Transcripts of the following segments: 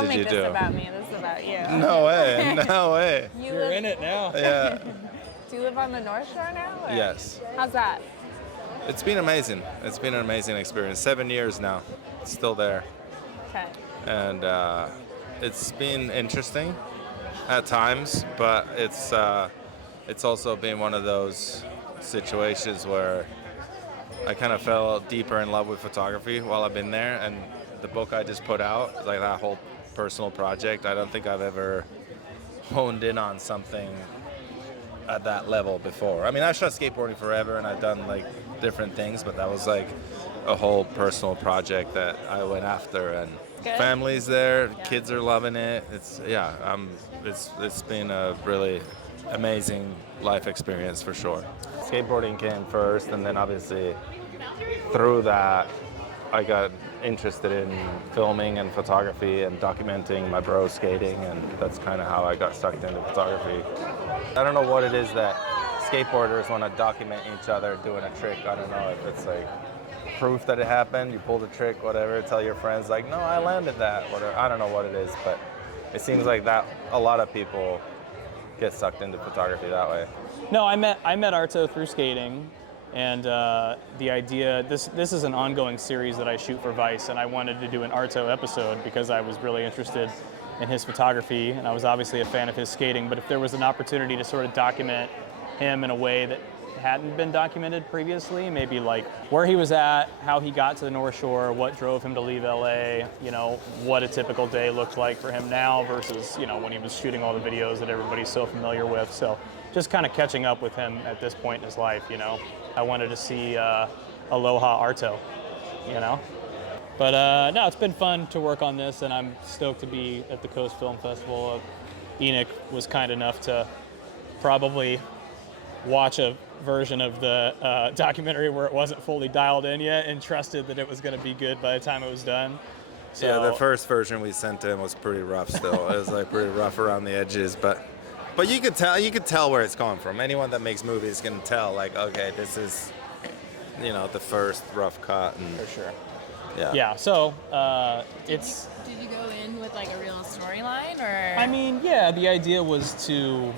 movies Don't did you make do? this about me. This is about you. No way. No way. You're in it now. Yeah. Do you live on the North Shore now? Or? Yes. How's that? It's been amazing. It's been an amazing experience. 7 years now. It's still there. Okay. And it's been interesting at times, but it's also been one of those situations where I kind of fell deeper in love with photography while I've been there. And the book I just put out, like that whole personal project, I don't think I've ever honed in on something at that level before. I mean, I've shot skateboarding forever and I've done like different things, but that was like a whole personal project that I went after. And Good. family's there, kids are loving it. It's been a really amazing life experience for sure. Skateboarding came first, and then obviously through that I got interested in filming and photography and documenting my bro skating, and that's kind of how I got sucked into photography. I don't know what it is that skateboarders want to document each other doing a trick. I don't know if it's like proof that it happened, you pulled a trick, whatever, tell your friends like, no, I landed that, whatever. I don't know what it is, but it seems like that a lot of people get sucked into photography that way. No, I met Arto through skating, and the idea, this is an ongoing series that I shoot for Vice, and I wanted to do an Arto episode because I was really interested in his photography, and I was obviously a fan of his skating, but if there was an opportunity to sort of document him in a way that hadn't been documented previously, maybe like where he was at, how he got to the North Shore, what drove him to leave LA, you know, what a typical day looked like for him now versus, you know, when he was shooting all the videos that everybody's so familiar with. So just kind of catching up with him at this point in his life, you know. I wanted to see Aloha Arto, you know. But no, it's been fun to work on this, and I'm stoked to be at the Coast Film Festival. Enoch was kind enough to probably watch a version of the documentary where it wasn't fully dialed in yet and trusted that it was going to be good by the time it was done. So, yeah, the first version we sent to him was pretty rough still. It was like pretty rough around the edges, but you could tell where it's coming from. Anyone that makes movies can tell, like, okay, this is, you know, the first rough cut. And, for sure. Yeah. Yeah, so it's... Did you go in with like a real storyline, or? I mean, yeah, the idea was to...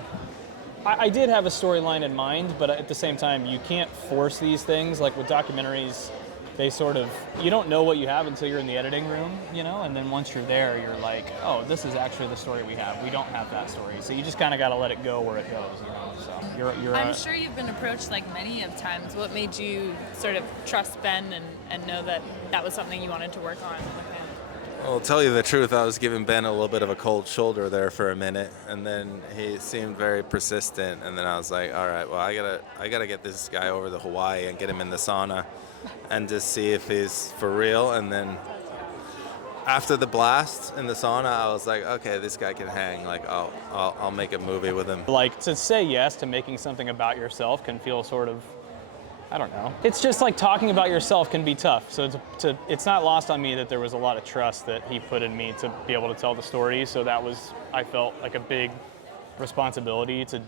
I did have a storyline in mind, but at the same time, you can't force these things. Like with documentaries, they sort of, you don't know what you have until you're in the editing room, you know, and then once you're there, you're like, oh, this is actually the story we have. We don't have that story. So you just kind of got to let it go where it goes, you know. So you're I'm sure you've been approached like many of times. What made you sort of trust Ben and know that that was something you wanted to work on with him? Well, to tell you the truth, I was giving Ben a little bit of a cold shoulder there for a minute, and then he seemed very persistent, and then I was like, all right, well, I gotta get this guy over to Hawaii and get him in the sauna and just see if he's for real. And then after the blast in the sauna, I was like, okay, this guy can hang. Like, I'll make a movie with him. like, to say yes to making something about yourself can feel sort of, I don't know. It's just like talking about yourself can be tough. So it's not lost on me that there was a lot of trust that he put in me to be able to tell the story. So that was, I felt like a big responsibility to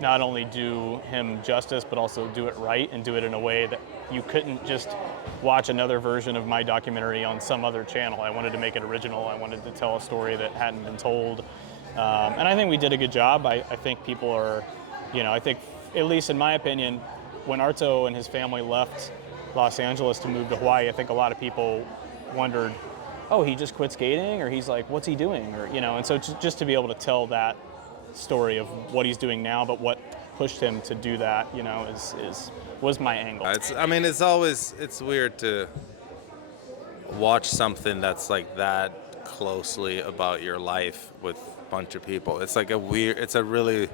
not only do him justice, but also do it right and do it in a way that you couldn't just watch another version of my documentary on some other channel. I wanted to make it original. I wanted to tell a story that hadn't been told. And I think we did a good job. I think people are, you know, I think, at least in my opinion, when Arto and his family left Los Angeles to move to Hawaii, I think a lot of people wondered, oh, he just quit skating, or he's like, what's he doing? Or, you know, and so just to be able to tell that story of what he's doing now, but what pushed him to do that, you know, was my angle. It's weird to watch something that's like that closely about your life with a bunch of people. It's like it's a really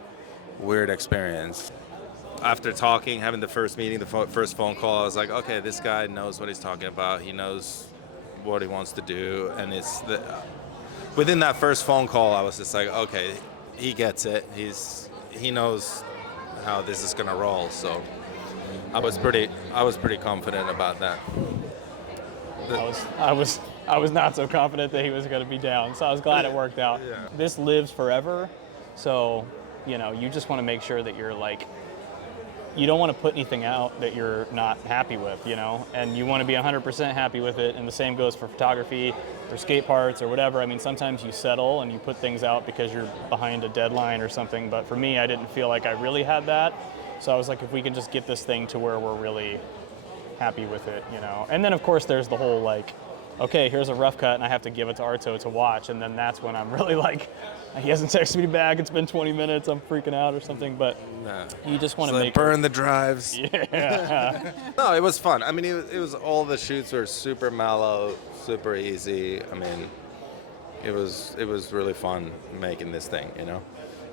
weird experience. After talking, having the first meeting, the first phone call, I was like, okay, this guy knows what he's talking about. He knows what he wants to do. And within that first phone call, I was just like, okay, he gets it. He knows how this is gonna roll. So I was pretty confident about that. I was not so confident that he was going to be down, so I was glad it worked out. Yeah. This lives forever, so, you know, you just want to make sure that you're like, you don't want to put anything out that you're not happy with, you know, and you want to be 100% happy with it, and the same goes for photography. or skate parts or whatever. I mean, sometimes you settle and you put things out because you're behind a deadline or something, but for me, I didn't feel like I really had that. So I was like, if we can just get this thing to where we're really happy with it, you know. And then of course there's the whole like, okay, here's a rough cut and I have to give it to Arto to watch, and then that's when I'm really like, he hasn't texted me back, it's been 20 minutes, I'm freaking out or something, but you just want to make burn the drives. Yeah. No, it was fun. I mean, it was all the shoots were super mellow, super easy. I mean, it was really fun making this thing, you know.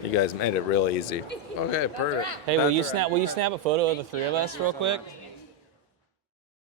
You guys made it real easy. Okay, perfect. Hey, will you snap a photo of the three of us real quick?